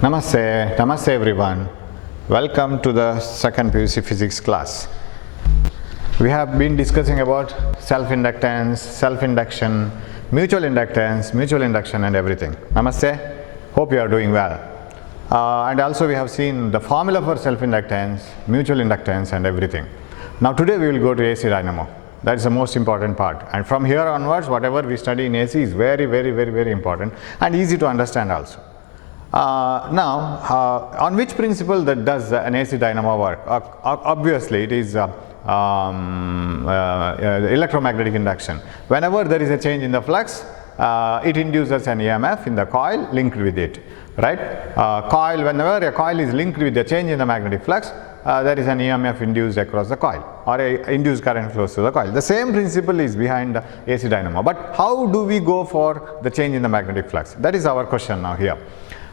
Namaste, Namaste everyone. Welcome to the second PUC physics class. We have been discussing about self-inductance, self-induction, mutual inductance, mutual induction and everything. Namaste, hope you are doing well. And also we have seen the formula for self-inductance, mutual inductance and everything. Now today we will go to AC dynamo. That is the most important part. And from here onwards, whatever we study in AC is very important and easy to understand also. On which principle that does an AC dynamo work? Obviously it is electromagnetic induction. Whenever there is a change in the flux, it induces an EMF in the coil linked with it, right? Whenever a coil is linked with the change in the magnetic flux, there is an EMF induced across the coil, or a induced current flows through the coil. The same principle is behind the AC dynamo. But how do we go for the change in the magnetic flux? That is our question now here.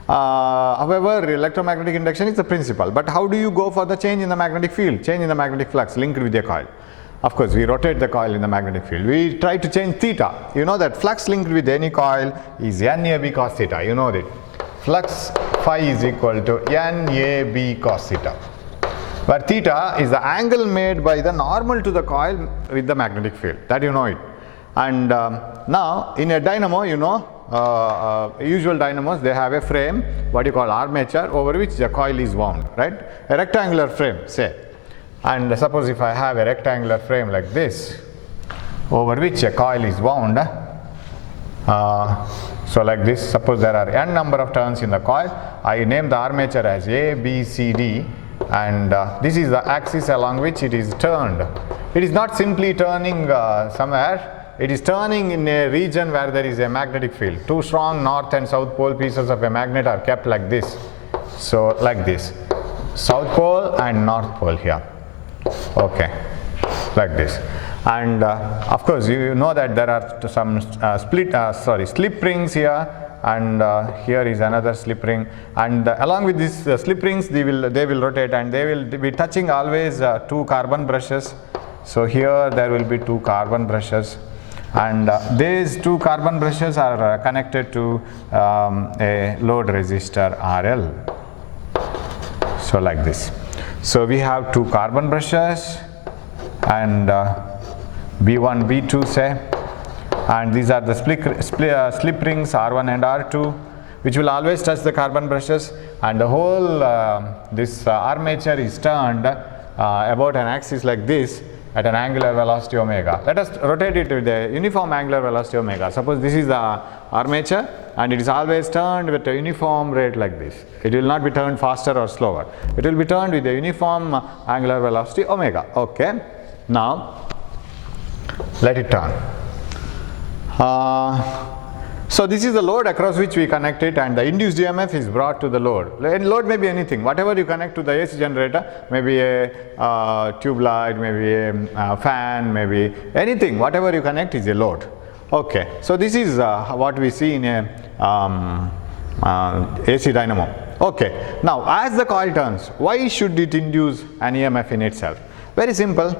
However, electromagnetic induction is the principle, but how do you go for the change in the magnetic field, change in the magnetic flux linked with a coil? Of course, we rotate the coil in the magnetic field. We try to change theta. You know that flux linked with any coil is NAB cos theta. You know that flux phi is equal to NAB cos theta, where theta is the angle made by the normal to the coil with the magnetic field. That you know it. And now in a dynamo, you know, usual dynamos, they have a frame, what you call armature, over which the coil is wound, right? A rectangular frame, say. And suppose if I have a rectangular frame like this, over which a coil is wound, so like this, suppose there are n number of turns in the coil, I name the armature as A, B, C, D, and this is the axis along which it is turned. It is not simply turning somewhere. It is turning in a region where there is a magnetic field. Two strong north and south pole pieces of a magnet are kept like this. So like this, south pole and north pole here. Okay, like this. And of course you know that there are some slip rings here, and here is another slip ring, and along with these slip rings they will rotate, and they will be touching always two carbon brushes. So here there will be two carbon brushes, and these two carbon brushes are connected to a load resistor RL. So like this. So we have two carbon brushes and B1, B2 say, and these are the slip rings R1 and R2, which will always touch the carbon brushes, and the whole this armature is turned about an axis like this at an angular velocity omega. Let us rotate it with a uniform angular velocity omega. Suppose this is the armature and it is always turned with a uniform rate like this. It will not be turned faster or slower. It will be turned with a uniform angular velocity omega. Okay. Now let it turn. So this is the load across which we connect it, and the induced EMF is brought to the load. And load may be anything. Whatever you connect to the AC generator, maybe a tube light, maybe a fan, maybe anything. Whatever you connect is a load. Okay. So this is what we see in a AC dynamo. Okay. Now as the coil turns, why should it induce an EMF in itself? Very simple.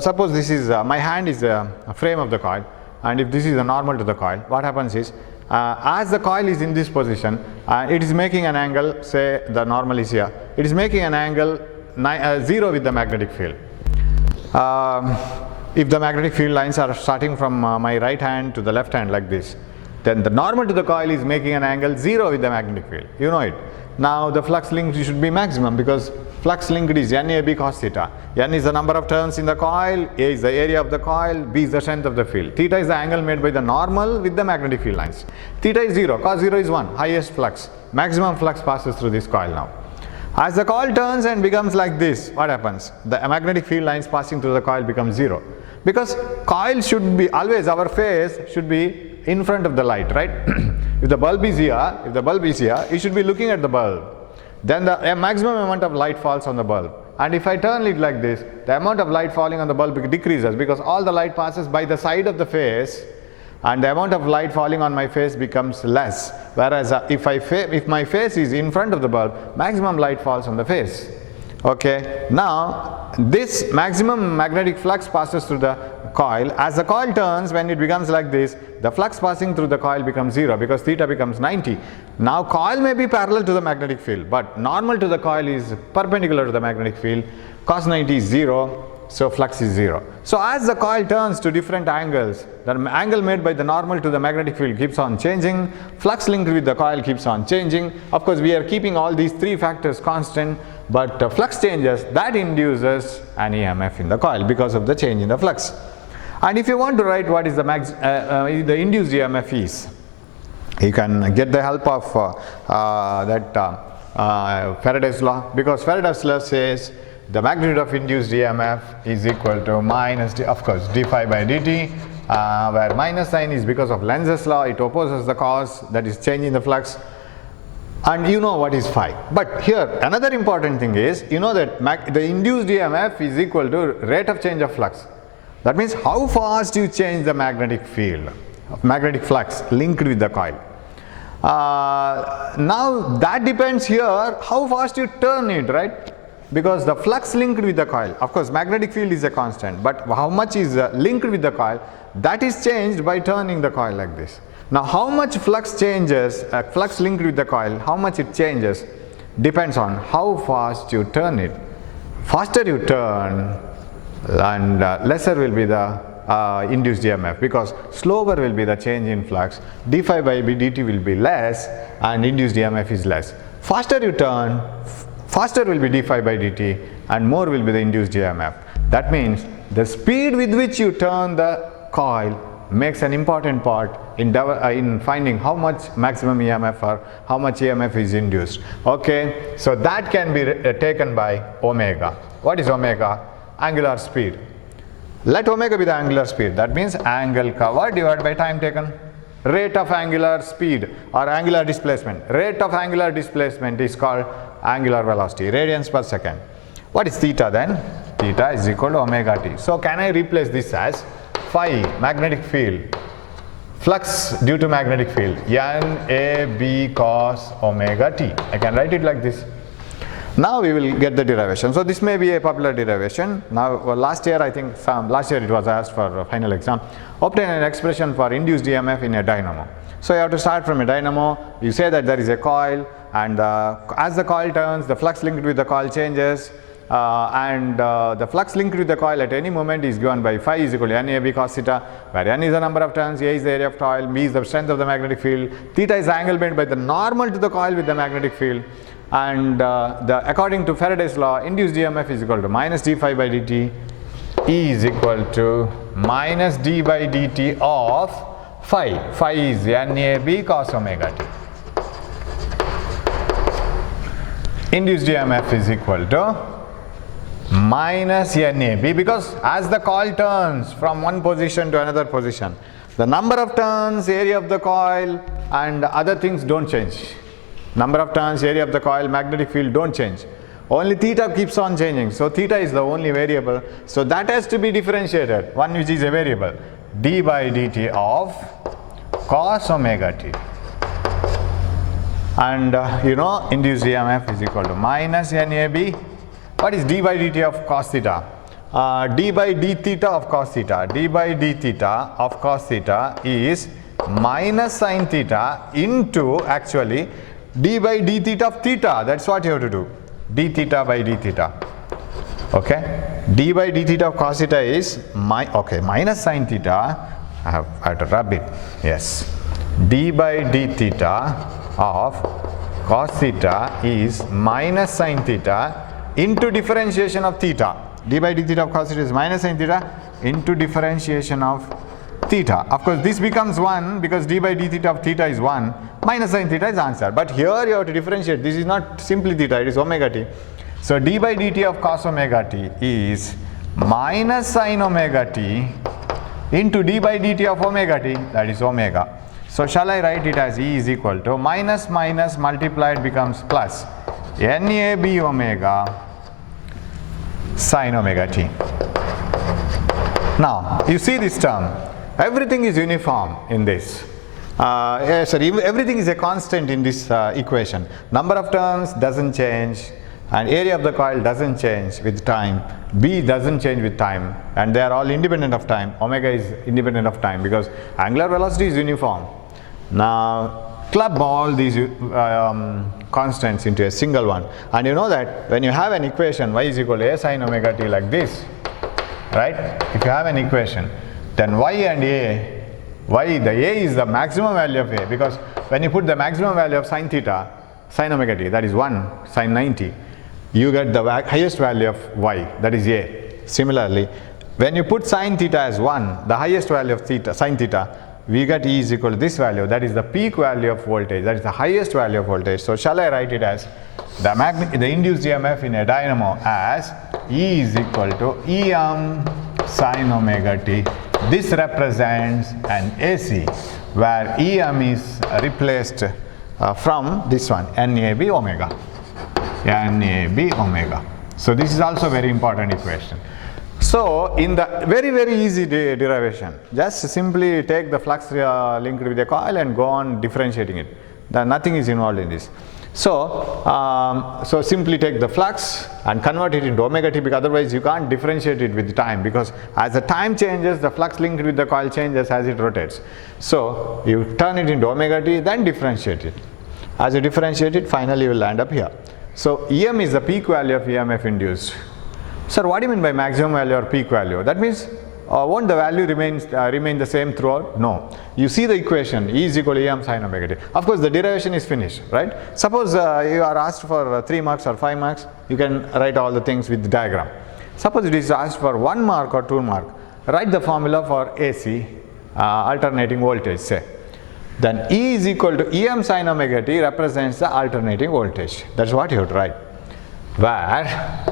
Suppose this is my hand is a frame of the coil, and if this is the normal to the coil, what happens is as the coil is in this position, it is making an angle, say the normal is here, it is making an angle 0 with the magnetic field. If the magnetic field lines are starting from my right hand to the left hand like this, then the normal to the coil is making an angle 0 with the magnetic field. You know it. Now the flux linked should be maximum, because flux linked is NAB cos theta. N is the number of turns in the coil, A is the area of the coil, B is the strength of the field. Theta is the angle made by the normal with the magnetic field lines. Theta is 0, cos 0 is 1, highest flux. Maximum flux passes through this coil now. As the coil turns and becomes like this, what happens? The magnetic field lines passing through the coil become 0. Because coil should be always, our face should be in front of the light, right? If the bulb is here, you should be looking at the bulb. Then the maximum amount of light falls on the bulb. And if I turn it like this, the amount of light falling on the bulb decreases, because all the light passes by the side of the face, and the amount of light falling on my face becomes less. Whereas if my face is in front of the bulb, maximum light falls on the face. Okay. Now this maximum magnetic flux passes through the coil. As the coil turns, when it becomes like this, the flux passing through the coil becomes 0 because theta becomes 90. Now coil may be parallel to the magnetic field, but normal to the coil is perpendicular to the magnetic field. Cos 90 is 0, so flux is 0. So as the coil turns to different angles, the angle made by the normal to the magnetic field keeps on changing, flux linked with the coil keeps on changing. Of course, we are keeping all these three factors constant, but flux changes, that induces an EMF in the coil because of the change in the flux. And if you want to write what is the induced EMF is, you can get the help of Faraday's law, because Faraday's law says the magnitude of induced EMF is equal to minus, of course, d phi by dt, where minus sign is because of Lenz's law, it opposes the cause, that is change in the flux. And you know what is phi. But here another important thing is, you know that the induced EMF is equal to rate of change of flux. That means how fast you change the magnetic field, magnetic flux linked with the coil. Now that depends here how fast you turn it, right? Because the flux linked with the coil, of course magnetic field is a constant, but how much is linked with the coil, that is changed by turning the coil like this. Now how much flux changes, flux linked with the coil, how much it changes depends on how fast you turn it. Faster you turn and lesser will be the induced EMF, because slower will be the change in flux, d phi by dt will be less and induced EMF is less. Faster you turn, faster will be d phi by dt and more will be the induced EMF. That means the speed with which you turn the coil makes an important part in finding how much maximum EMF or how much EMF is induced. Okay, so that can be taken by omega. What is omega? Angular speed. Let omega be the angular speed. That means angle covered divided by time taken. Rate of angular speed or angular displacement. Rate of angular displacement is called angular velocity, radians per second. What is theta then? Theta is equal to omega t. So can I replace this as phi, magnetic field, flux due to magnetic field, NAB cos omega t. I can write it like this. Now we will get the derivation. So this may be a popular derivation. Now last year I think, last year it was asked for a final exam. Obtain an expression for induced EMF in a dynamo. So you have to start from a dynamo. You say that there is a coil, and as the coil turns, the flux linked with the coil changes, and the flux linked with the coil at any moment is given by phi is equal to NAB cos theta, where N is the number of turns, A is the area of coil, B is the strength of the magnetic field, theta is the angle made by the normal to the coil with the magnetic field, and according to Faraday's law, induced EMF is equal to minus d phi by dt, E is equal to minus d by dt of phi. Phi is NAB cos omega t. Induced EMF is equal to minus NAB, because as the coil turns from one position to another position, the number of turns, area of the coil and other things don't change. Number of turns, area of the coil, magnetic field don't change. Only theta keeps on changing. So theta is the only variable. So that has to be differentiated, one which is a variable, d by dt of cos omega t. And you know, induced EMF is equal to minus NAB. What is d by dt of cos theta? D by d theta of cos theta. D by d theta of cos theta is minus sin theta into, actually, d by d theta of theta. That's what you have to do. D theta by d theta. Okay. D by d theta of cos theta is minus sin theta. I have to rub it. Yes. D by d theta of cos theta is minus sin theta into differentiation of theta. D by d theta of cos theta is minus sin theta into differentiation of theta. Of course, this becomes 1 because d by d theta of theta is 1. Minus sin theta is answer. But here you have to differentiate. This is not simply theta, it is omega t. So d by dt of cos omega t is minus sin omega t into d by dt of omega t, that is omega. So shall I write it as E is equal to minus minus multiplied becomes plus NAB omega sin omega t. Now you see this term, everything is uniform in this. Everything is a constant in this equation. Number of turns doesn't change, and area of the coil doesn't change with time, B doesn't change with time, and they are all independent of time. Omega is independent of time because angular velocity is uniform. Now club all these constants into a single one, and you know that when you have an equation y is equal to a sin omega t like this, right? If you have an equation, then y and a, the a is the maximum value of a, because when you put the maximum value of sin theta, sin omega t, that is 1 sin 90, you get the highest value of y, that is a. Similarly, when you put sin theta as 1, the highest value of theta, sin theta, we get E is equal to this value, that is the peak value of voltage, that is the highest value of voltage. So shall I write it as the induced EMF in a dynamo as E is equal to Em sin omega t. This represents an AC where Em is replaced from this one, NAB omega. NAB omega. So this is also very important equation. So in the very easy derivation, just simply take the flux linked with the coil and go on differentiating it. Nothing is involved in this. So simply take the flux and convert it into omega t, because otherwise you can't differentiate it with time, because as the time changes, the flux linked with the coil changes as it rotates. So you turn it into omega t, then differentiate it. As you differentiate it, finally you will land up here. So Em is the peak value of EMF induced. Sir, what do you mean by maximum value or peak value? That means won't the value remain the same throughout? No. You see the equation, E is equal to Em sin omega t. Of course, the derivation is finished, right? Suppose you are asked for 3 marks or 5 marks, you can write all the things with the diagram. Suppose it is asked for 1 mark or 2 mark, write the formula for AC, alternating voltage, say. Then E is equal to Em sin omega t represents the alternating voltage. That's what you have to write. Where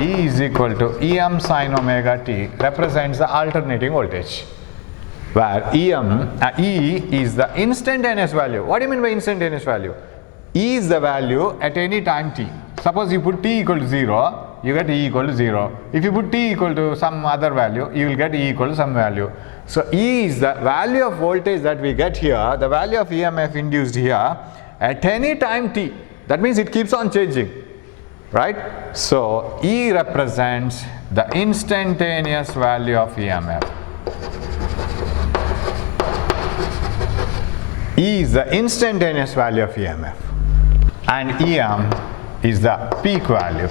E is equal to Em sin omega t represents the alternating voltage, where E is the instantaneous value. What do you mean by instantaneous value? E is the value at any time t. Suppose you put t equal to 0, you get E equal to 0. If you put t equal to some other value, you will get E equal to some value. So E is the value of voltage that we get here, the value of EMF induced here at any time t. That means it keeps on changing. Right? So E represents the instantaneous value of EMF. E is the instantaneous value of EMF, and Em is the peak value.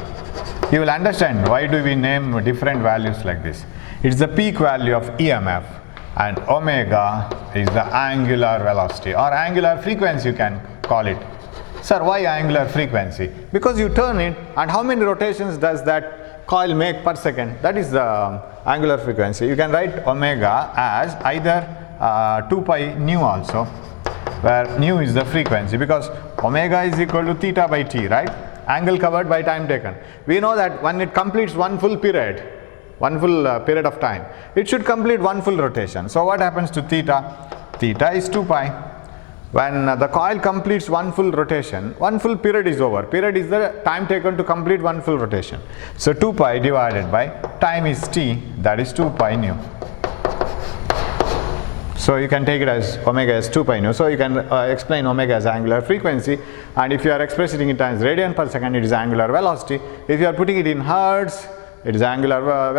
You will understand why do we name different values like this. It's the peak value of EMF, and omega is the angular velocity or angular frequency, you can call it. Sir, why angular frequency? Because you turn it, and how many rotations does that coil make per second? That is the angular frequency. You can write omega as either 2 pi nu also, where nu is the frequency, because omega is equal to theta by t, right? Angle covered by time taken. We know that when it completes one full period of time, it should complete one full rotation. So what happens to theta? Theta is 2 pi. When the coil completes one full rotation, one full period is over. Period is the time taken to complete one full rotation. So 2 pi divided by time is t, that is 2 pi nu. So you can take it as omega as 2 pi nu. So you can explain omega as angular frequency, and if you are expressing it as radian per second, it is angular velocity. If you are putting it in hertz, it is angular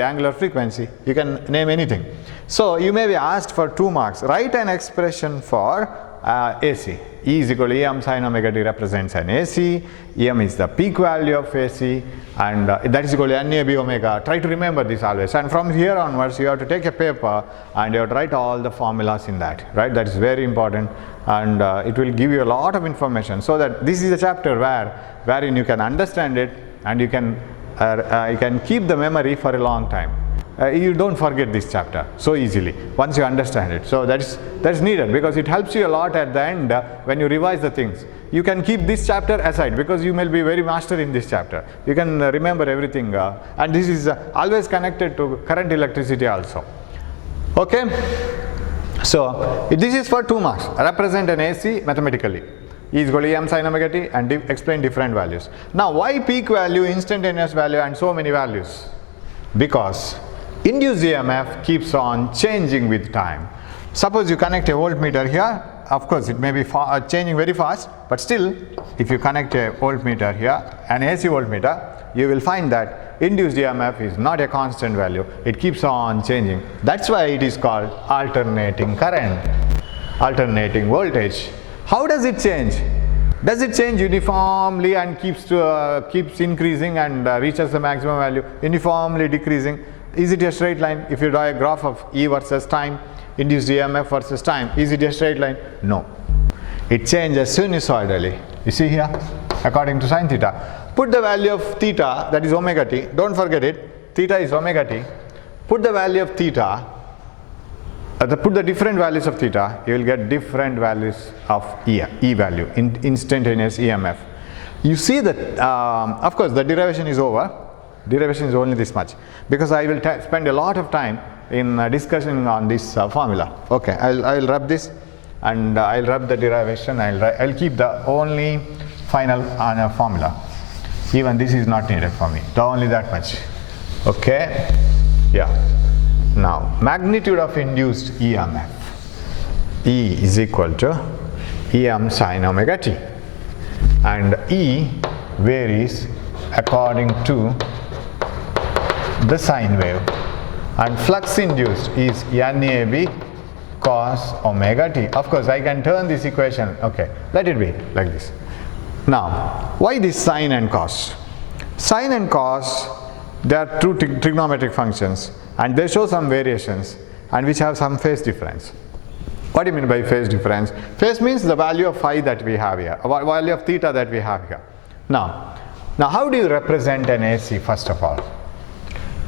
angular frequency. You can name anything. So you may be asked for 2 marks. Write an expression for AC. E is equal to Em sin omega t represents an AC. Em is the peak value of AC, and that is equal to NAB omega. Try to remember this always. And from here onwards, you have to take a paper and you have to write all the formulas in that. Right? That is very important, and it will give you a lot of information. So that this is a chapter wherein you can understand it, and you can keep the memory for a long time. You don't forget this chapter so easily once you understand it. So that's needed, because it helps you a lot at the end when you revise the things. You can keep this chapter aside because you may be very master in this chapter. You can remember everything, and this is always connected to current electricity also. Okay? So this is for 2 marks. Represent an AC mathematically. E is equal to Em sin omega t, and explain different values. Now why peak value, instantaneous value, and so many values? Because induced EMF keeps on changing with time. Suppose you connect a voltmeter here, of course it may be changing very fast, but still if you connect a voltmeter here, an AC voltmeter, you will find that induced EMF is not a constant value, it keeps on changing. That's why it is called alternating current, alternating voltage. How does it change? Does it change uniformly and keeps increasing and reaches the maximum value, uniformly decreasing? Is it a straight line? If you draw a graph of E versus time, induced EMF versus time, is it a straight line? No. It changes sinusoidally. You see here, according to sin theta. Put the value of theta, that is omega t, don't forget it, theta is omega t. Put the value of theta, put the different values of theta, you will get different values of E value, instantaneous EMF. You see that, of course, the derivation is over. Derivation is only this much, because I will spend a lot of time in discussing on this formula. Okay, I'll rub this, and I'll rub the derivation. I'll keep the only final formula. Even this is not needed for me. Only that much. Okay. Yeah. Now, magnitude of induced EMF. E is equal to Em sin omega t, and E varies according to the sine wave, and flux induced is NAB cos omega t. Of course, I can turn this equation, okay, let it be like this. Now, why this sine and cos? Sine and cos, they are two trigonometric functions, and they show some variations and which have some phase difference. What do you mean by phase difference? Phase means the value of phi that we have here, value of theta that we have here. Now how do you represent an AC first of all?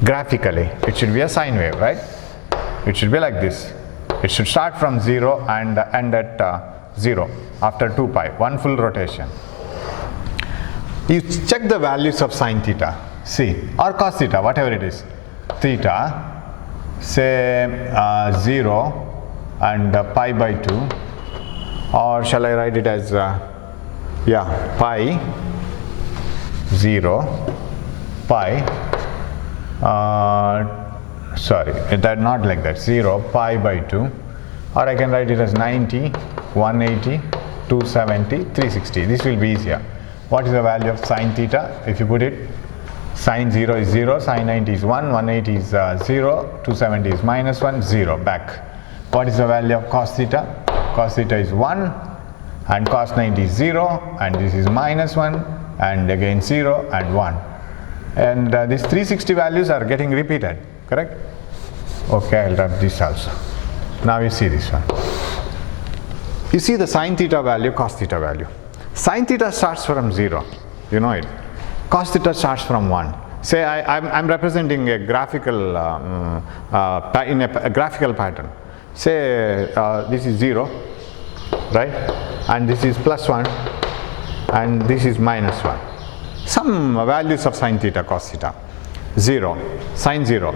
Graphically, it should be a sine wave, right? It should be like this. It should start from 0 and end at 0 after 2 pi, one full rotation. You check the values of sine theta, see, or cos theta, whatever it is. Theta, say 0 and pi by 2, or shall I write it as pi 0 pi sorry, that not like that, 0 pi by 2, or I can write it as 90, 180, 270, 360. This will be easier. What is the value of sine theta? If you put it, sine 0 is 0, sine 90 is 1, 180 is 0, 270 is minus 1, 0, back. What is the value of cos theta? Cos theta is 1, and cos 90 is 0, and this is minus 1, and again 0 and 1. And these 360 values are getting repeated, correct? Okay, I'll rub this also. Now you see this one. You see the sine theta value, cos theta value. Sine theta starts from 0, you know it. Cos theta starts from 1. Say I'm representing a graphical, in a graphical pattern. Say this is 0, right? And this is plus 1, and this is minus 1. Some values of sine theta, cos theta. 0, sine 0,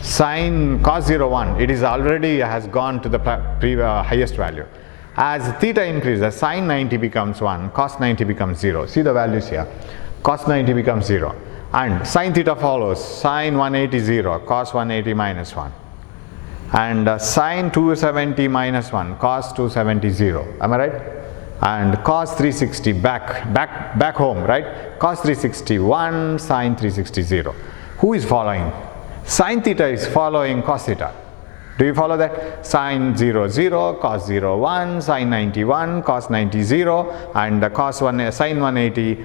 sine cos 0, 1, it is already has gone to the highest value. As theta increases, sine 90 becomes 1, cos 90 becomes 0. See the values here. Cos 90 becomes 0. And sine theta follows, sine 180 0, cos 180 minus 1. And sine 270 minus 1, cos 270 0. Am I right? And cos 360 back home, right? Cos 360 1, sine 360 0. Who is following? Sine theta is following cos theta. Do you follow that? Sine 0 0, cos 0 1, sine 91, cos 90 0, and sine 180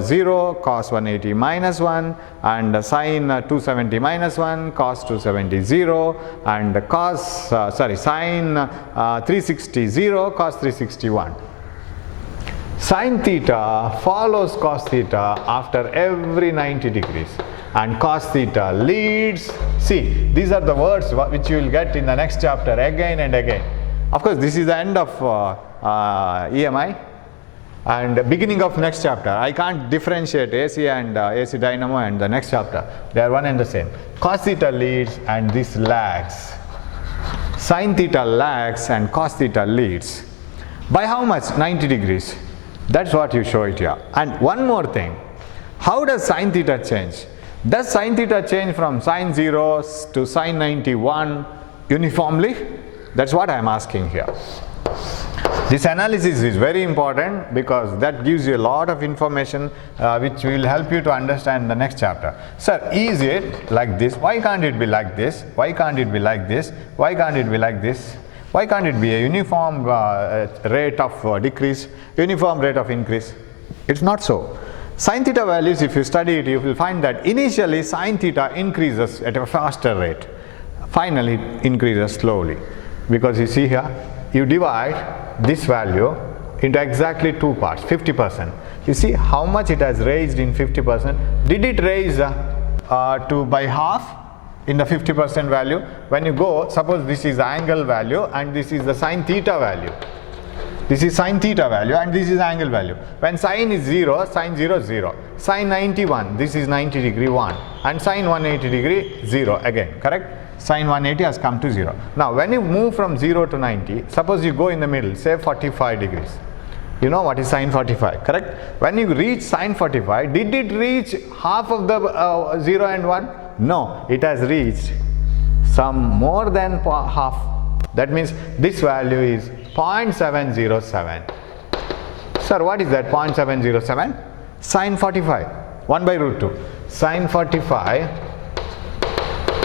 0, cos 180 minus 1, and sine 270 minus 1, cos 270 0, and sine 360 0, cos 360 1. Sine theta follows cos theta after every 90 degrees, and cos theta leads. See, these are the words which you will get in the next chapter again and again. Of course, this is the end of EMI and beginning of next chapter. I can't differentiate AC and AC Dynamo and the next chapter. They are one and the same. Cos theta leads and this lags. Sine theta lags and cos theta leads. By how much? 90 degrees. That's what you show it here. And one more thing, how does sine theta change? Does sine theta change from sine 0 to sine 91 uniformly? That's what I am asking here. This analysis is very important because that gives you a lot of information which will help you to understand the next chapter. Sir, is it like this? Why can't it be like this? Why can't it be like this? Why can't it be like this? Why can't it be a uniform rate of decrease, uniform rate of increase? It's not so. Sin theta values, if you study it, you will find that initially sin theta increases at a faster rate. Finally, it increases slowly. Because you see here, you divide this value into exactly two parts, 50%. You see how much it has raised in 50%. Did it raise by half in the 50% value? When you go, suppose this is the angle value and this is the sin theta value. This is sin theta value and this is angle value. When sin is 0, sin 0, 0. Sin 91, this is 90 degree 1. And sin 180 degree 0 again, correct? Sin 180 has come to 0. Now when you move from 0 to 90, suppose you go in the middle, say 45 degrees. You know what is sin 45, correct? When you reach sin 45, did it reach half of the 0 and 1? No, it has reached some more than half. That means this value is 0.707. Sir, what is that 0.707? Sin 45, 1 by root 2. Sin 45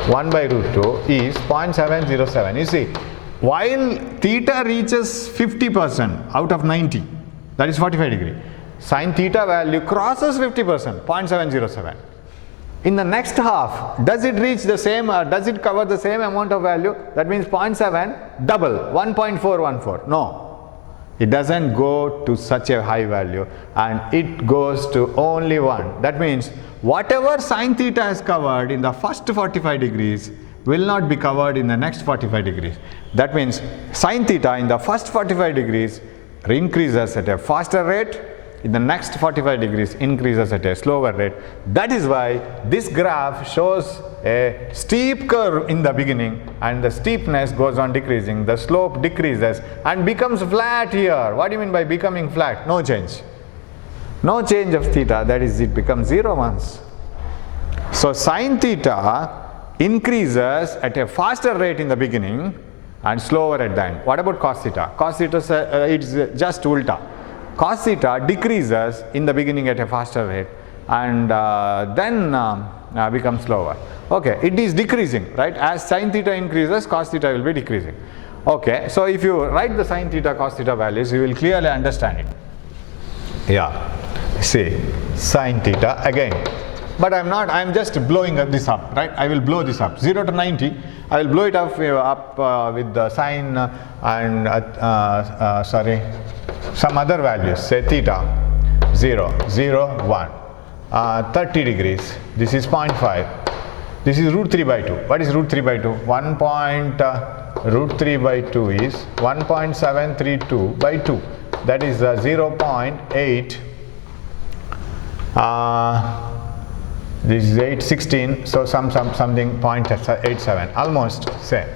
1 by root 2 is 0.707. You see, while theta reaches 50% out of 90, that is 45 degree, sin theta value crosses 50%, 0.707. In the next half, does it reach the same, does it cover the same amount of value? That means 0.7 double, 1.414. No. It doesn't go to such a high value and it goes to only 1. That means whatever sin theta is covered in the first 45 degrees will not be covered in the next 45 degrees. That means sin theta in the first 45 degrees increases at a faster rate, in the next 45 degrees increases at a slower rate. That is why this graph shows a steep curve in the beginning and the steepness goes on decreasing, the slope decreases and becomes flat here. What do you mean by becoming flat? No change. No change of theta, that is, it becomes 0 once. So sin theta increases at a faster rate in the beginning and slower at the end. What about cos theta? Cos theta is just ulta. Cos theta decreases in the beginning at a faster rate and then becomes slower. Okay, it is decreasing, right? As sin theta increases, cos theta will be decreasing. Okay, so if you write the sin theta, cos theta values, you will clearly understand it. Yeah, see, sin theta again. But I'm just blowing this up, right? I will blow this up. 0 to 90, I will blow it up with the sine and, some other values, say theta, 0, 0, 1, 30 degrees, this is 0.5, this is root 3 by 2. What is root 3 by 2? Root 3 by 2 is 1.732 by 2. That is 0.8. This is 816, so something 0.87, almost same.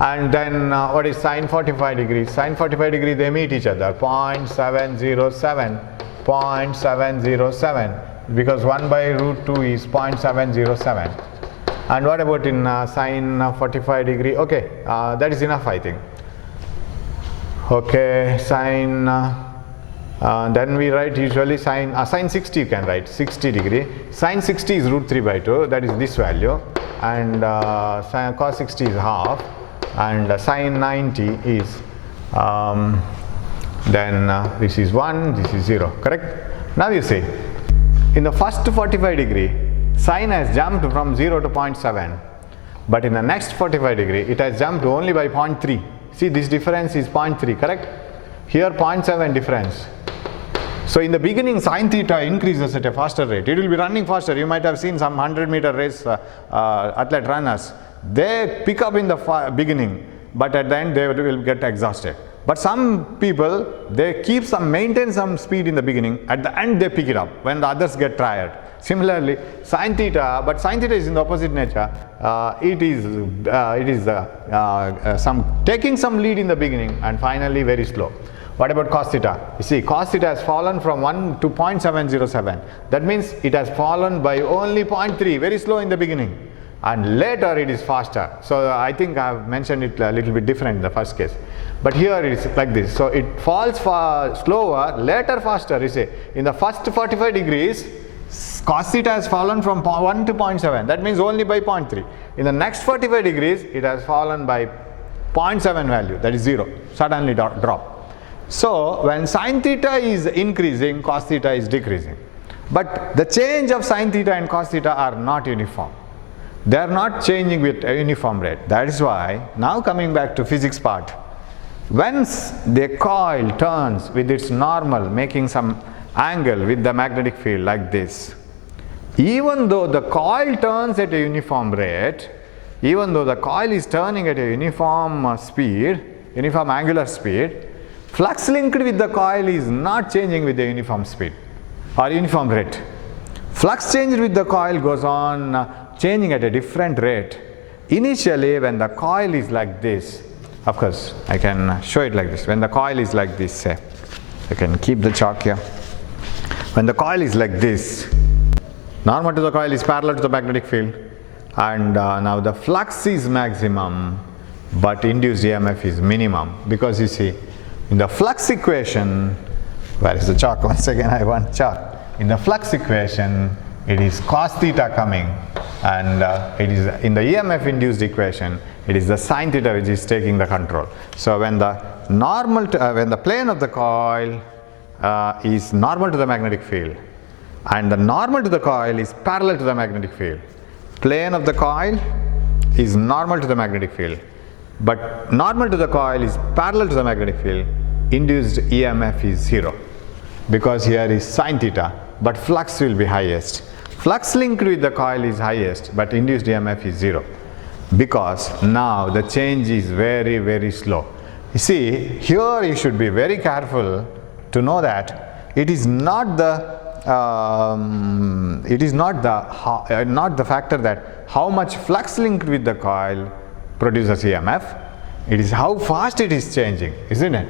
And then what is sin 45 degrees? Sin 45 degrees, they meet each other, 0.707, because 1 by root 2 is 0.707. And what about in sin 45 degree? Okay, that is enough, I think. Okay, sin, then we write usually sin 60 you can write, 60 degree. Sin 60 is root 3 by 2, that is this value. And sin cos 60 is half. And sin 90 is, this is 1, this is 0, correct? Now you see, in the first 45 degree, sin has jumped from 0 to 0.7, but in the next 45 degree, it has jumped only by 0.3. See, this difference is 0.3, correct? Here 0.7 difference. So in the beginning, sin theta increases at a faster rate. It will be running faster. You might have seen some 100-meter race athlete runners. They pick up in the beginning, but at the end they will get exhausted. But some people, they maintain some speed in the beginning, at the end they pick it up when the others get tired. Similarly, sin theta, but sin theta is in the opposite nature. It is taking some lead in the beginning and finally very slow. What about cos theta? You see, cos theta has fallen from 1 to 0.707. That means it has fallen by only 0.3, very slow in the beginning. and later it is faster. So I think I have mentioned it a little bit different in the first case, but here it is like this. So it falls slower, later faster. You see, in the first 45 degrees, cos theta has fallen from 1 to 0.7. That means only by 0.3. In the next 45 degrees, it has fallen by 0.7 value, that is 0, suddenly drop. So when sin theta is increasing, cos theta is decreasing. But the change of sin theta and cos theta are not uniform. They are not changing with a uniform rate. That is why, now coming back to physics part, when the coil turns with its normal, making some angle with the magnetic field like this, even though the coil turns at a uniform rate, even though the coil is turning at a uniform speed, uniform angular speed, flux linked with the coil is not changing with the uniform speed or uniform rate. Flux changed with the coil goes on changing at a different rate. Initially, when the coil is like this, of course, I can show it like this. When the coil is like this, say, I can keep the chalk here. When the coil is like this, normal to the coil is parallel to the magnetic field, and now the flux is maximum, but induced EMF is minimum, because you see, in the flux equation, where is the chalk? Once again, I want chalk. In the flux equation, it is cos theta coming, and it is in the EMF induced equation, it is the sin theta which is taking the control. So when the normal, when the plane of the coil is normal to the magnetic field, and the normal to the coil is parallel to the magnetic field, plane of the coil is normal to the magnetic field, but normal to the coil is parallel to the magnetic field, induced EMF is 0, because here is sin theta, but flux will be highest. Flux linked with the coil is highest, but induced EMF is 0, because now the change is very, very slow. You see, here you should be very careful to know that it is not the not the factor that how much flux linked with the coil produces EMF. It is how fast it is changing, isn't it?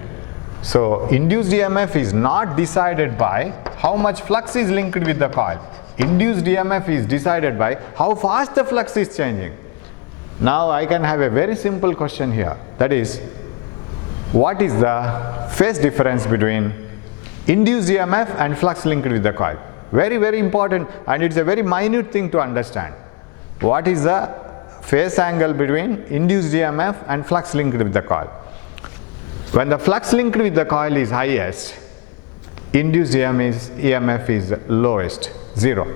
So induced EMF is not decided by how much flux is linked with the coil. Induced EMF is decided by how fast the flux is changing. Now I can have a very simple question here, that is, what is the phase difference between induced EMF and flux linked with the coil? Very, very important, and it's a very minute thing to understand. What is the phase angle between induced EMF and flux linked with the coil? When the flux linked with the coil is highest, induced EMF is lowest, 0.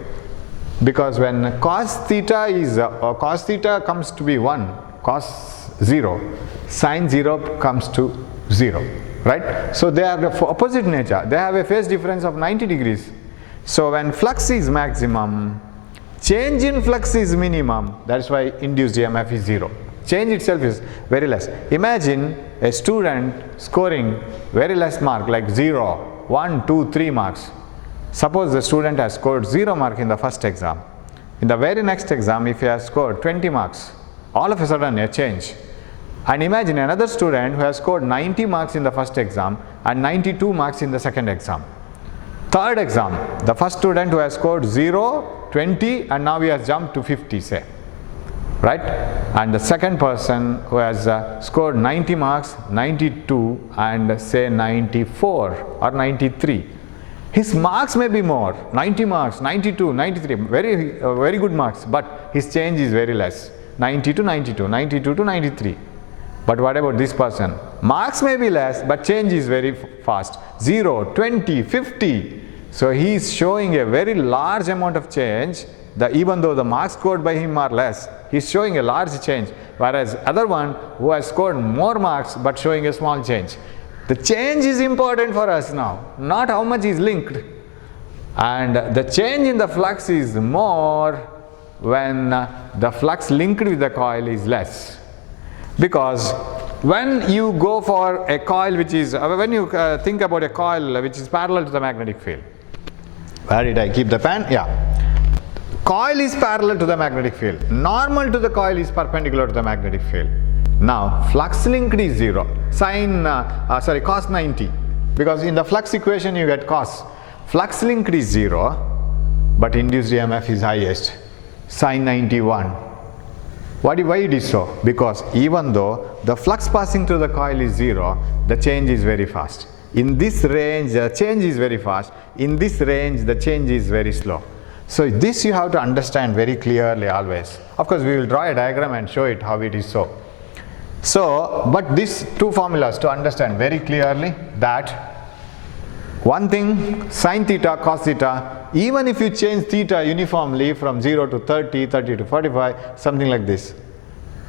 Because when cos theta is cos theta comes to be 1, cos 0, sin 0 comes to 0, right? So they are of opposite nature. They have a phase difference of 90 degrees. So when flux is maximum, change in flux is minimum. That's why induced EMF is 0. Change itself is very less. Imagine a student scoring very less mark, like 0, 1, 2, 3 marks. Suppose the student has scored 0 mark in the first exam. In the very next exam, if he has scored 20 marks, all of a sudden a change. And imagine another student who has scored 90 marks in the first exam and 92 marks in the second exam. Third exam, the first student who has scored 0, 20, and now he has jumped to 50, say, right? And the second person who has scored 90 marks, 92, and say 94 or 93. His marks may be more, 90 marks, 92, 93, very good marks, but his change is very less, 90 to 92, 92 to 93. But what about this person? Marks may be less, but change is very fast, 0, 20, 50. So he is showing a very large amount of change, even though the marks scored by him are less, he is showing a large change, whereas other one who has scored more marks but showing a small change. The change is important for us now, not how much is linked. And the change in the flux is more when the flux linked with the coil is less. Because when you go for a coil which is, when you think about a coil which is parallel to the magnetic field, where did I keep the pen? Yeah. Coil is parallel to the magnetic field. Normal to the coil is perpendicular to the magnetic field. Now, flux linked is 0. Cos 90. Because in the flux equation you get cos. Flux linked is 0, but induced EMF is highest. Sin 91. Why it is so? Because even though the flux passing through the coil is 0, the change is very fast. In this range, the change is very fast. In this range, the change is very slow. So this you have to understand very clearly always. Of course, we will draw a diagram and show it how it is so. So, but these two formulas to understand very clearly that one thing, sin theta, cos theta, even if you change theta uniformly from 0 to 30, 30 to 45, something like this,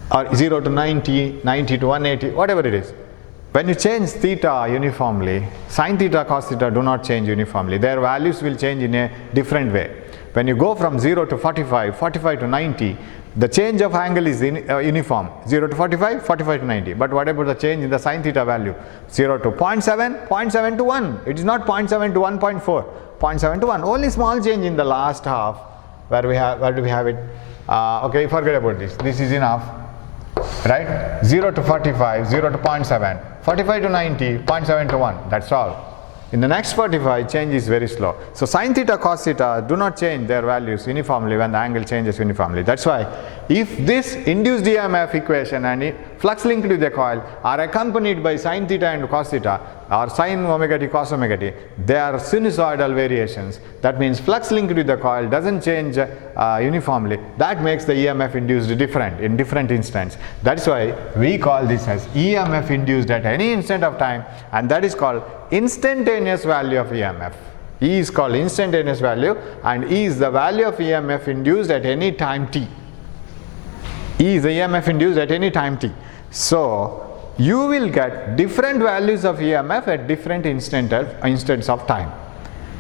or 0 to 90, 90 to 180, whatever it is. When you change theta uniformly, sin theta, cos theta do not change uniformly. Their values will change in a different way. When you go from 0 to 45, 45 to 90, the change of angle is uniform, 0 to 45, 45 to 90. But what about the change in the sin theta value? 0 to 0.7, 0.7 to 1. It is not 0.7 to 1.4, 0.7 to 1. Only small change in the last half. Where do we have it? Okay, forget about this. This is enough, right? 0 to 45, 0 to 0.7, 45 to 90, 0.7 to 1. That's all. In the next 45, change is very slow. So sin theta, cos theta do not change their values uniformly when the angle changes uniformly. That's why if this induced EMF equation and flux linked to the coil are accompanied by sin theta and cos theta, or sin omega t, cos omega t, they are sinusoidal variations. That means flux linked to the coil doesn't change uniformly. That makes the EMF induced different in different instants. That's why we call this as EMF induced at any instant of time, and that is called instantaneous value of EMF. E is called instantaneous value, and E is the value of EMF induced at any time t. E is the EMF induced at any time t. So you will get different values of EMF at different instants of time.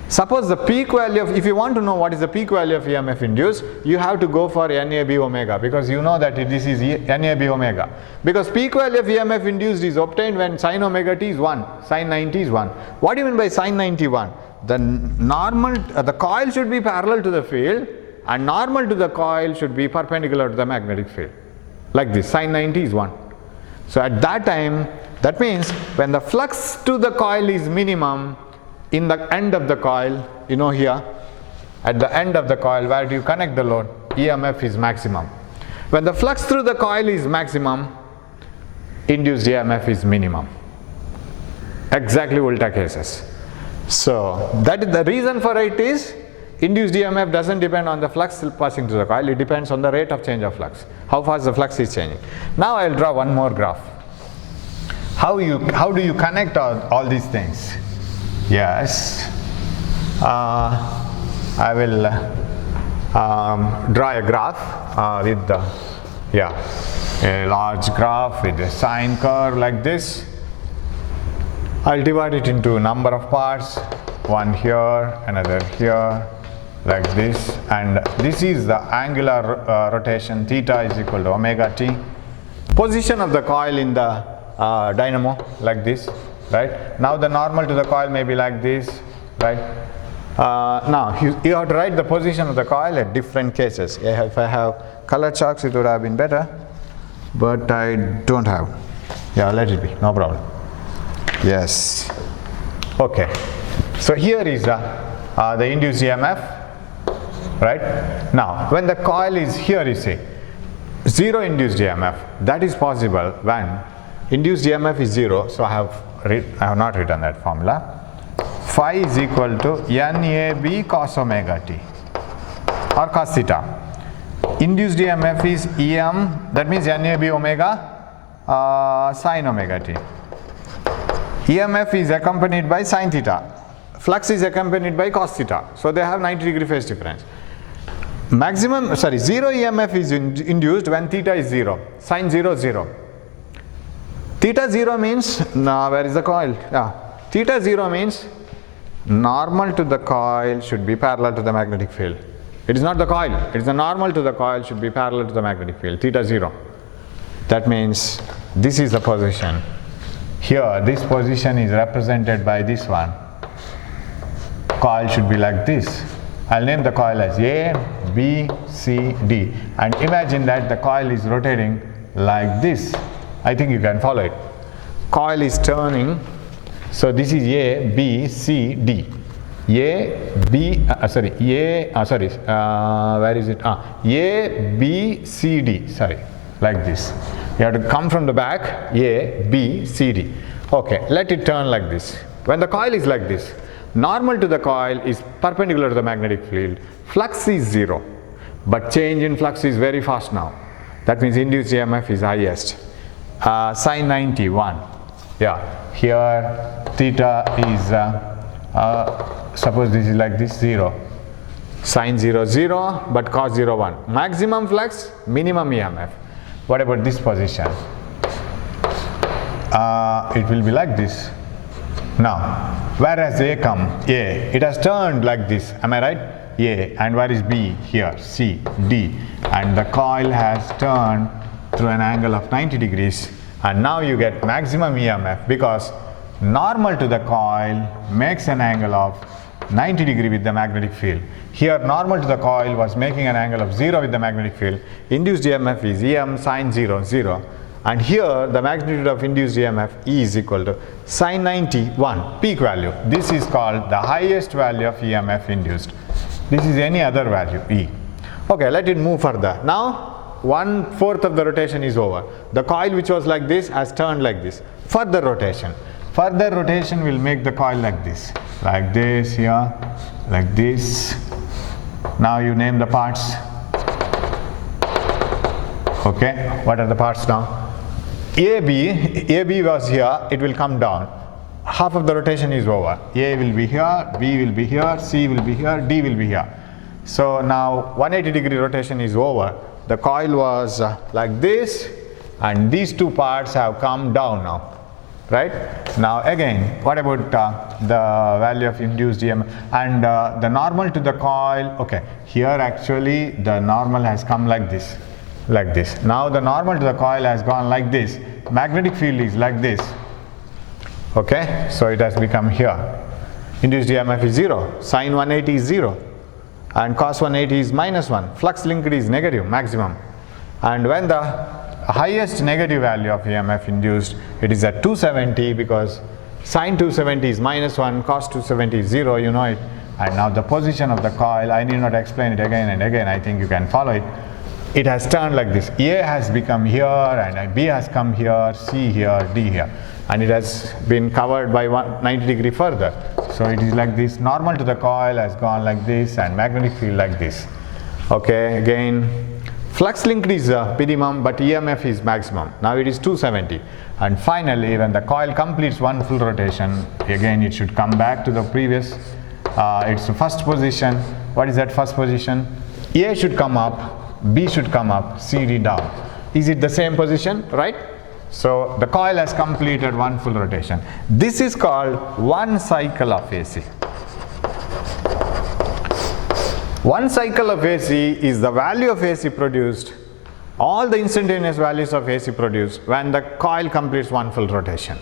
Suppose the peak value of, if you want to know what is the peak value of EMF induced, you have to go for NAB omega, because you know that this is NAB omega. Because peak value of EMF induced is obtained when sin omega t is 1, sin 90 is 1. What do you mean by sin 91? The normal, the coil should be parallel to the field, and normal to the coil should be perpendicular to the magnetic field. Like this, sin 90 is 1. So at that time, that means when the flux to the coil is minimum, in the end of the coil, you know here, at the end of the coil where do you connect the load, EMF is maximum. When the flux through the coil is maximum, induced EMF is minimum. Exactly ulta cases. So that is the reason for it is induced EMF doesn't depend on the flux passing through the coil, it depends on the rate of change of flux, how fast the flux is changing. Now I will draw one more graph. How do you connect all these things? Yes, I will draw a graph with a large graph with a sine curve like this. I'll divide it into a number of parts, one here, another here, like this, and this is the angular rotation, theta is equal to omega t. Position of the coil in the dynamo like this, right? Now the normal to the coil may be like this, right? Now you have to write the position of the coil at different cases. If I have color chalks, it would have been better, but I don't have. Yeah, let it be, no problem. Yes. Okay. So here is the induced EMF, right? Now, when the coil is here, you see, zero induced EMF. That is possible when induced EMF is 0. So I have not written that formula. Phi is equal to NAB cos omega t or cos theta. Induced EMF is EM, that means NAB omega sin omega t. EMF is accompanied by sin theta. Flux is accompanied by cos theta. So they have 90-degree phase difference. Zero EMF is induced when theta is 0. Sin 0, 0. Theta 0 means, where is the coil? Theta 0 means normal to the coil should be parallel to the magnetic field. It is not the coil, it is the normal to the coil should be parallel to the magnetic field, theta 0. That means this is the position. Here, this position is represented by this one. Coil should be like this. I'll name the coil as A, B, C, D. And imagine that the coil is rotating like this. I think you can follow it. Coil is turning. So this is A, B, C, D. A, B, where is it? A, B, C, D. Sorry. like this. You have to come from the back, A, B, C, D. Okay, let it turn like this. When the coil is like this, normal to the coil is perpendicular to the magnetic field. Flux is 0, but change in flux is very fast now. That means induced EMF is highest. Sin 91. Yeah, here theta is, suppose this is like this, 0. Sin 0, 0, but cos 0, 1. Maximum flux, minimum EMF. What about this position? It will be like this. Now, where has A come? A. It has turned like this. Am I right? A. And where is B? Here. C, D. And the coil has turned through an angle of 90 degrees. And now you get maximum EMF because normal to the coil makes an angle of 90 degree with the magnetic field. Here normal to the coil was making an angle of 0 with the magnetic field. Induced EMF is EM sin 0, 0. And here the magnitude of induced EMF E is equal to sin 91, peak value. This is called the highest value of EMF induced. This is any other value, E. Okay, let it move further. Now 1/4 of the rotation is over. The coil which was like this has turned like this. Further rotation. Further rotation will make the coil like this here, like this. Now you name the parts. Okay, what are the parts now? AB was here, it will come down. Half of the rotation is over. A will be here, B will be here, C will be here, D will be here. So now 180 degree rotation is over. The coil was like this, and these two parts have come down now. Right? Now again, what about the value of induced EMF and the normal to the coil? Okay, here actually the normal has come like this, like this. Now the normal to the coil has gone like this. Magnetic field is like this. Okay, so it has become here. Induced EMF is 0. Sin 180 is 0. And cos 180 is -1. Flux linked is negative, maximum. And when the highest negative value of EMF induced, it is at 270 because sin 270 is -1, cos 270 is 0, you know it. And now the position of the coil, I need not explain it again and again, I think you can follow it. It has turned like this. A has become here, and B has come here, C here, D here. And it has been covered by 90 degree further. So it is like this. Normal to the coil has gone like this, and magnetic field like this. Okay, again, flux linked is minimum, but EMF is maximum. Now it is 270. And finally, when the coil completes one full rotation, again it should come back to the previous, its first position. What is that first position? A should come up, B should come up, C, D down. Is it the same position, right? So the coil has completed one full rotation. This is called one cycle of AC. One cycle of AC is the value of AC produced, all the instantaneous values of AC produced when the coil completes one full rotation.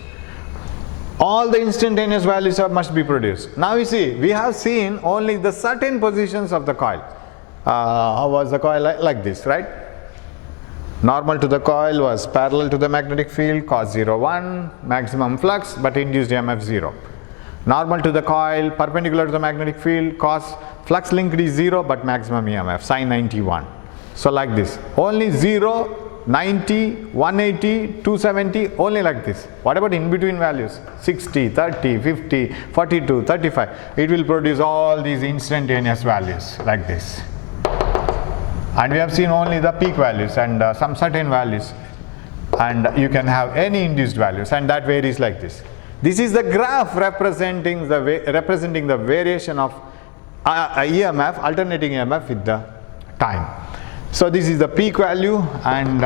All the instantaneous values must be produced. Now you see, we have seen only the certain positions of the coil. How was the coil like this, right? Normal to the coil was parallel to the magnetic field, cos 0, 1, maximum flux, but induced EMF 0. Normal to the coil, perpendicular to the magnetic field, cos flux linked is 0, but maximum EMF, sin 91. So like this, only 0, 90, 180, 270, only like this. What about in between values? 60, 30, 50, 42, 35. It will produce all these instantaneous values like this. And we have seen only the peak values and some certain values, and you can have any induced values, and that varies like this. This is the graph representing the variation of EMF, alternating EMF with the time. So this is the peak value, and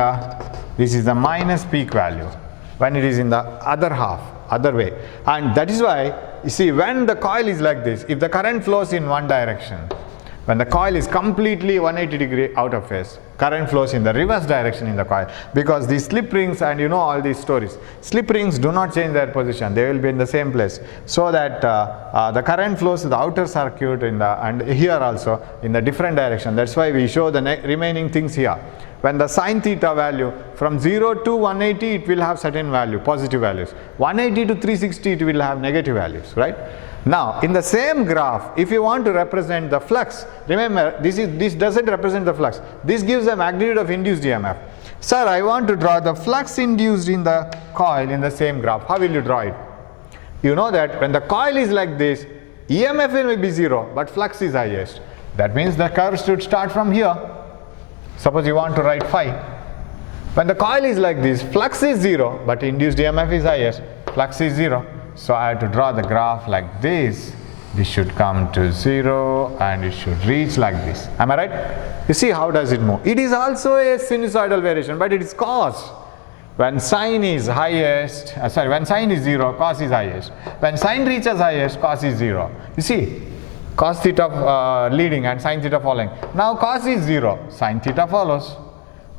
this is the minus peak value when it is in the other half, other way. And that is why, you see, when the coil is like this, if the current flows in one direction, when the coil is completely 180 degree out of phase, current flows in the reverse direction in the coil, because these slip rings, and you know all these stories, slip rings do not change their position, they will be in the same place, so that the current flows to the outer circuit and here also in the different direction. That's why we show the remaining things here. When the sin theta value from 0 to 180, it will have certain value, positive values. 180 to 360, it will have negative values, right? Now, in the same graph, if you want to represent the flux, remember this doesn't represent the flux. This gives the magnitude of induced EMF. Sir, I want to draw the flux induced in the coil in the same graph. How will you draw it? You know that when the coil is like this, EMF will be 0, but flux is highest. That means the curve should start from here. Suppose you want to write phi. When the coil is like this, flux is 0, but induced EMF is highest. Flux is 0. So I have to draw the graph like this. This should come to 0 and it should reach like this. Am I right? You see how does it move? It is also a sinusoidal variation, but it is cos. When sine is highest, when sine is 0, cos is highest. When sine reaches highest, cos is 0. You see, cos theta leading and sine theta following. Now cos is 0, sine theta follows.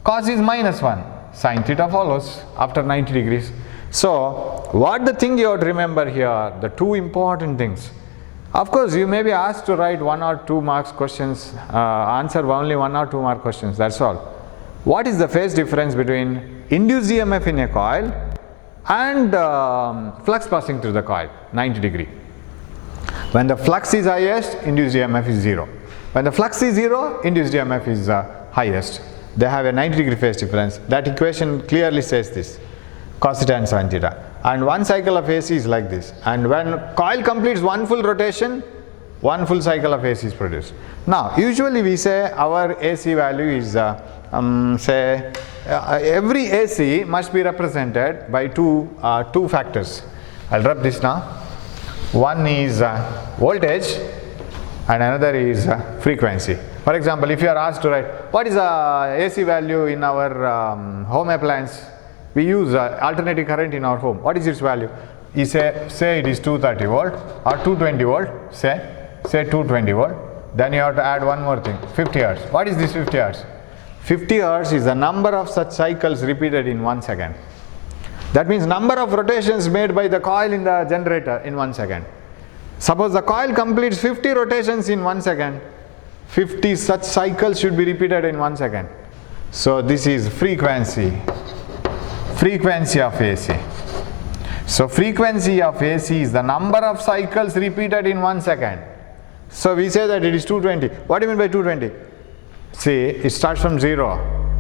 Cos is -1, sine theta follows after 90 degrees. So, what the thing you have to remember here, the two important things. Of course, you may be asked to write 1 or 2 marks questions, answer only 1 or 2 mark questions, that's all. What is the phase difference between induced EMF in a coil and flux passing through the coil? 90 degree. When the flux is highest, induced EMF is 0. When the flux is 0, induced EMF is highest. They have a 90 degree phase difference. That equation clearly says this, cos theta and sin theta. And one cycle of AC is like this. And when coil completes one full rotation, one full cycle of AC is produced. Now, usually we say our AC value is, every AC must be represented by two factors. I'll rub this now. One is voltage and another is frequency. For example, if you are asked to write, what is the AC value in our home appliance? We use alternating current in our home. What is its value? You say it is 230 volt or 220 volt, say 220 volt. Then you have to add one more thing, 50 hertz. What is this 50 hertz? 50 hertz is the number of such cycles repeated in 1 second. That means number of rotations made by the coil in the generator in 1 second. Suppose the coil completes 50 rotations in 1 second, 50 such cycles should be repeated in 1 second. So this is frequency of AC. So frequency of AC is the number of cycles repeated in 1 second. So we say that it is 220. What do you mean by 220? See, it starts from 0,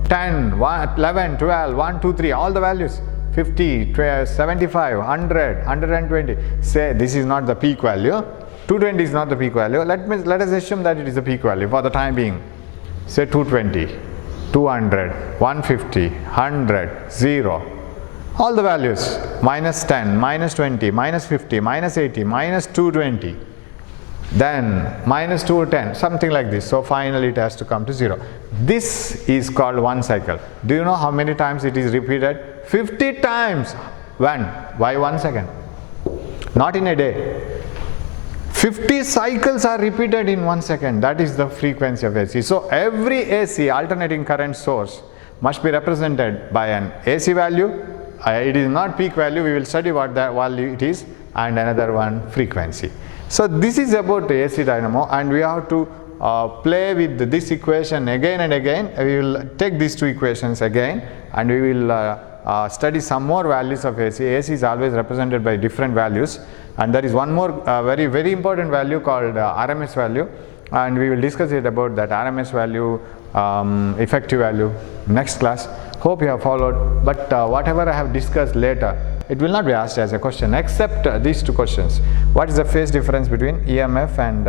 10, 11, 12, 1, 2, 3, all the values. 50, 75, 100, 120. Say this is not the peak value. 220 is not the peak value. Let us assume that it is the peak value for the time being. Say 220, 200, 150, 100, 0. All the values, minus 10, minus 20, minus 50, minus 80, minus 220. Then minus 210, something like this. So finally it has to come to 0. This is called one cycle. Do you know how many times it is repeated? 50 times. When? Why 1 second? Not in a day. 50 cycles are repeated in 1 second. That is the frequency of AC. So every AC, alternating current source, must be represented by an AC value. It is not peak value. We will study what that value it is, and another one frequency. So this is about the AC dynamo, and we have to play with this equation again and again. We will take these two equations again, and we will study some more values of AC. AC is always represented by different values, and there is one more very, very important value called RMS value, and we will discuss it about that RMS value, effective value next class. Hope you have followed, but whatever I have discussed later, it will not be asked as a question except these two questions. What is the phase difference between EMF and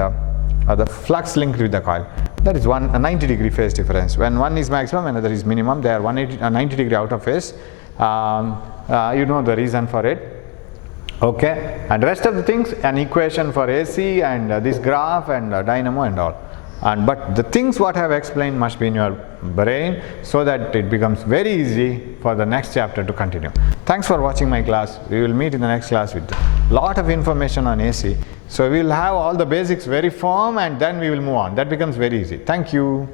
the flux linked with the coil? That is a 90 degree phase difference. When one is maximum, another is minimum. They are 90 degree out of phase. You know the reason for it. Okay, and rest of the things, an equation for AC and this graph and dynamo and all. But the things what I have explained must be in your brain so that it becomes very easy for the next chapter to continue. Thanks for watching my class. We will meet in the next class with a lot of information on AC. So we will have all the basics very firm, and then we will move on. That becomes very easy. Thank you.